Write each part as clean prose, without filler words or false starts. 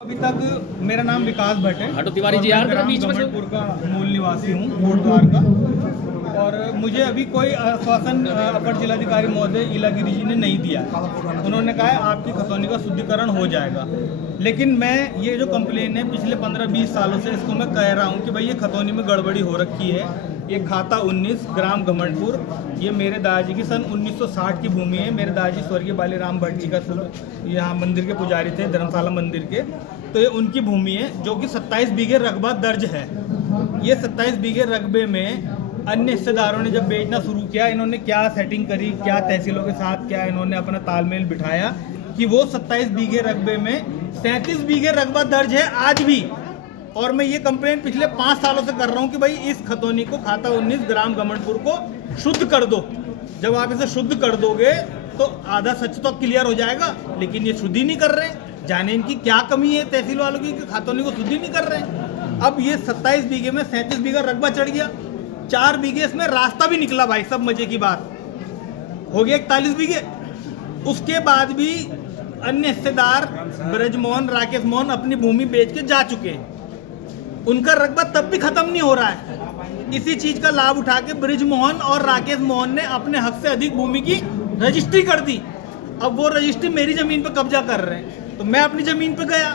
अभी तक मेरा नाम विकास भट्ट है। हटो तिवारी जी यार, बीच में से। गमनपुर का मूल निवासी हूँ, कोटद्वार का। और मुझे अभी कोई आश्वासन अपर जिलाधिकारी महोदय इलागिरी जी ने नहीं दिया है। उन्होंने कहा है आपकी खतौनी का शुद्धिकरण हो जाएगा, लेकिन मैं ये जो कंप्लेन है पिछले 15-20 सालों से इसको मैं कह रहा हूँ कि भाई ये खतौनी में गड़बड़ी हो रखी है। ये खाता 19 ग्राम गमनपुर, ये मेरे दादाजी की सन 1960 की भूमि है। मेरे दादाजी स्वर्गीय बालीराम भट्ट जी का यहाँ मंदिर के पुजारी थे, धर्मशाला मंदिर के। तो ये उनकी भूमि है जो कि 27 बीघे रकबा दर्ज है। ये 27 बीघे रकबे में अन्य हिस्सेदारों ने जब बेचना शुरू किया, इन्होंने क्या सेटिंग करी, क्या तहसीलों के साथ क्या इन्होंने अपना तालमेल बिठाया कि वो 27 बीघे रकबे में 37 बीघे रकबा दर्ज है आज भी। और मैं ये कंप्लेंट पिछले 5 सालों से कर रहा हूँ कि भाई इस खतौनी को खाता 19 ग्राम गमनपुर को शुद्ध कर दो। जब आप इसे शुद्ध कर दोगे तो आधा सच तो क्लियर हो जाएगा, लेकिन ये शुद्ध ही नहीं कर रहे। जाने इनकी क्या कमी है तहसील वालों की कि खतौनी को शुद्ध ही नहीं कर रहे। अब ये 27 बीघे में 37 बीघा रकबा चढ़ गया, 4 बीघे इसमें रास्ता भी निकला। भाई सब मजे की बात हो गया 41 बीघे। उसके बाद भी अन्य हिस्सेदार ब्रजमोहन, राकेश मोहन अपनी भूमि बेच के जा चुके हैं। उनका रकबा तब भी खत्म नहीं हो रहा है। इसी चीज का लाभ उठा के ब्रजमोहन और राकेश मोहन ने अपने हक से अधिक भूमि की रजिस्ट्री कर दी। अब वो रजिस्ट्री मेरी जमीन पे कब्जा कर रहे हैं। तो मैं अपनी जमीन पे गया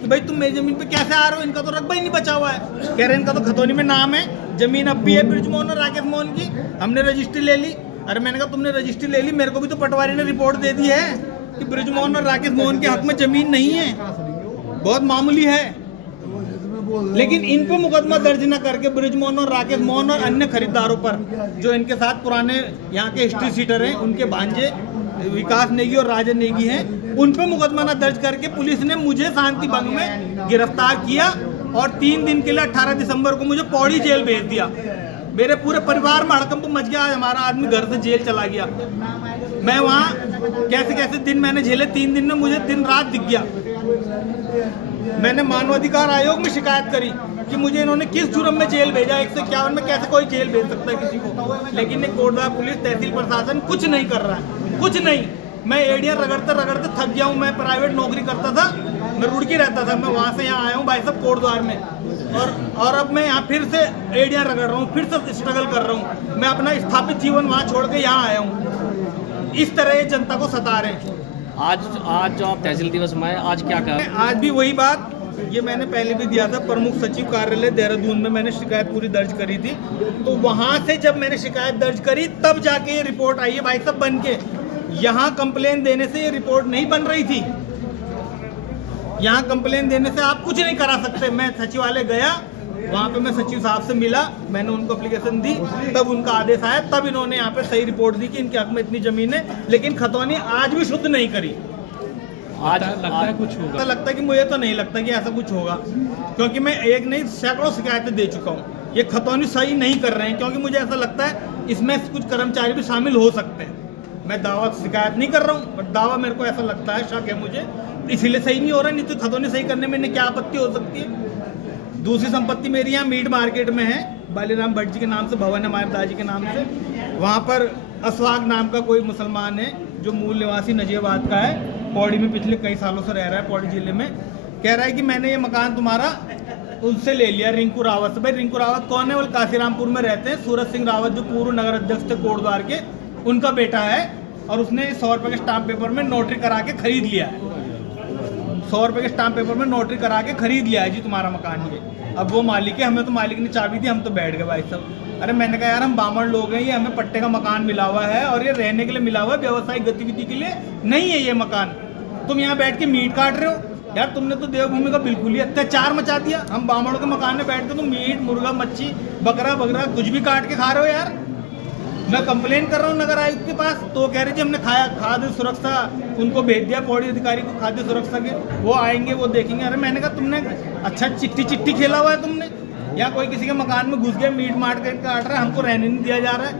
कि भाई तुम मेरी जमीन पे कैसे आ रहे हो, इनका तो रकबा ही नहीं बचा हुआ है। कह रहे हैं इनका तो खतौनी में नाम है, जमीन अब भी है ब्रजमोहन और राकेश मोहन की, हमने रजिस्ट्री ले ली। अरे मैंने कहा तुमने रजिस्ट्री ले ली, मेरे को भी तो पटवारी ने रिपोर्ट दे दी है कि ब्रजमोहन और राकेश मोहन के हक में जमीन नहीं है, बहुत मामूली है। लेकिन इन पे मुकदमा दर्ज न करके ब्रजमोहन और राकेश मोहन और अन्य खरीदारों पर, जो इनके साथ पुराने यहाँ के हिस्ट्री सीटर हैं, उनके भांजे विकास नेगी और राजन नेगी हैं, उन पे मुकदमा न दर्ज करके पुलिस ने मुझे शांति भंग में गिरफ्तार किया और 3 दिन के लिए 18 दिसंबर को मुझे पौड़ी जेल भेज दिया। मेरे पूरे परिवार में हड़कंप मच गया। हमारा आदमी घर से जेल चला गया। मैं वहाँ कैसे कैसे दिन मैंने झेले, 3 दिन में मुझे दिन रात दिख गया। मैंने मानवाधिकार आयोग में शिकायत करी कि मुझे इन्होंने किस जुर्म में जेल भेजा। 151 में कैसे कोई जेल भेज सकता है किसी को, लेकिन ये कोटद्वार पुलिस, तहसील प्रशासन कुछ नहीं कर रहा है, कुछ नहीं। मैं एडिया रगड़ते रगड़ते थक गया हूँ। मैं प्राइवेट नौकरी करता था, मैं रुड़की रहता था, मैं वहाँ से यहाँ आया हूँ भाई साहब कोटद्वार में। और अब मैं यहाँ फिर से एडिया रगड़ रहा हूँ, फिर से स्ट्रगल कर रहा हूँ। मैं अपना स्थापित जीवन वहाँ छोड़ के यहाँ आया हूँ। इस तरह ये जनता को सता रहे हैं। आज जो आप तहसील दिवस में आज क्या कहा? आज भी वही बात, ये मैंने पहले भी दिया था। प्रमुख सचिव कार्यालय देहरादून में मैंने शिकायत पूरी दर्ज करी थी। तो वहां से जब मैंने शिकायत दर्ज करी तब जाके ये रिपोर्ट आई है भाई साहब बन के। यहाँ कंप्लेन देने से ये रिपोर्ट नहीं बन रही थी। यहाँ कंप्लेन देने से आप कुछ नहीं करा सकते। मैं सचिवालय गया, वहाँ पे मैं सचिव साहब से मिला, मैंने उनको एप्लीकेशन दी, तब उनका आदेश आया, तब इन्होंने यहाँ पे सही रिपोर्ट दी कि इनके हक में इतनी जमीन है। लेकिन खतौनी आज भी शुद्ध नहीं करी। आज लगता है कुछ होगा? ऐसा लगता है कि मुझे तो नहीं लगता कि ऐसा कुछ होगा, क्योंकि मैं एक नहीं सैकड़ों शिकायतें दे चुका हूँ। ये खतौनी सही नहीं कर रहे हैं, क्योंकि मुझे ऐसा लगता है इसमें कुछ कर्मचारी भी शामिल हो सकते हैं। मैं दावा शिकायत नहीं कर रहा हूँ, बट दावा मेरे को ऐसा लगता है, शक है मुझे, इसीलिए सही नहीं हो रहा। नहीं तो खतौनी सही करने में इन्हें क्या आपत्ति हो सकती है। दूसरी संपत्ति मेरी यहाँ मीट मार्केट में है, बालीराम भट्ट जी के नाम से भवन है, हमारे दादाजी के नाम से। वहाँ पर असवाग नाम का कोई मुसलमान है जो मूल निवासी नजीबाबाद का है, पौड़ी में पिछले कई सालों से रह रहा है, पौड़ी जिले में। कह रहा है कि मैंने ये मकान तुम्हारा उससे ले लिया, रिंकू रावत से। भाई रिंकू रावत कौन है? वो काशीरामपुर में रहते हैं। सूरज सिंह रावत जो पूर्व नगर अध्यक्ष थे कोटद्वार के, उनका बेटा है। और उसने 100 रुपये के स्टाम्प पेपर में नोटरी करा के खरीद लिया है। 100 रुपये के स्टाम्प पेपर में नोटरी करा के खरीद लिया है जी तुम्हारा मकान ये। अब वो मालिक है, हमें तो मालिक ने चाबी दी, हम तो बैठ गए भाई साहब। अरे मैंने कहा यार हम बामण लोग हैं, ये हमें पट्टे का मकान मिला हुआ है और ये रहने के लिए मिला हुआ है, व्यावसायिक गतिविधि के लिए नहीं है ये मकान। तुम यहाँ बैठ के मीट काट रहे हो यार, तुमने तो देवभूमि का बिल्कुल ही अत्याचार मचा दिया। हम बामणों के मकान में बैठ के तुम मीट, मुर्गा, मच्छी, बकरा बकरा कुछ भी काट के खा रहे हो यार। मैं कंप्लेन कर रहा हूँ नगर आयुक्त के पास, तो कह रहे थे हमने खाया, खाद्य सुरक्षा उनको भेज दिया, पौड़ी अधिकारी को खाद्य सुरक्षा के, वो आएंगे वो देखेंगे। अरे मैंने कहा तुमने अच्छा चिट्ठी खेला हुआ है तुमने। यहाँ कोई किसी के मकान में घुस गया, मीट मार के काट रहा है, हमको रहने नहीं दिया जा रहा है।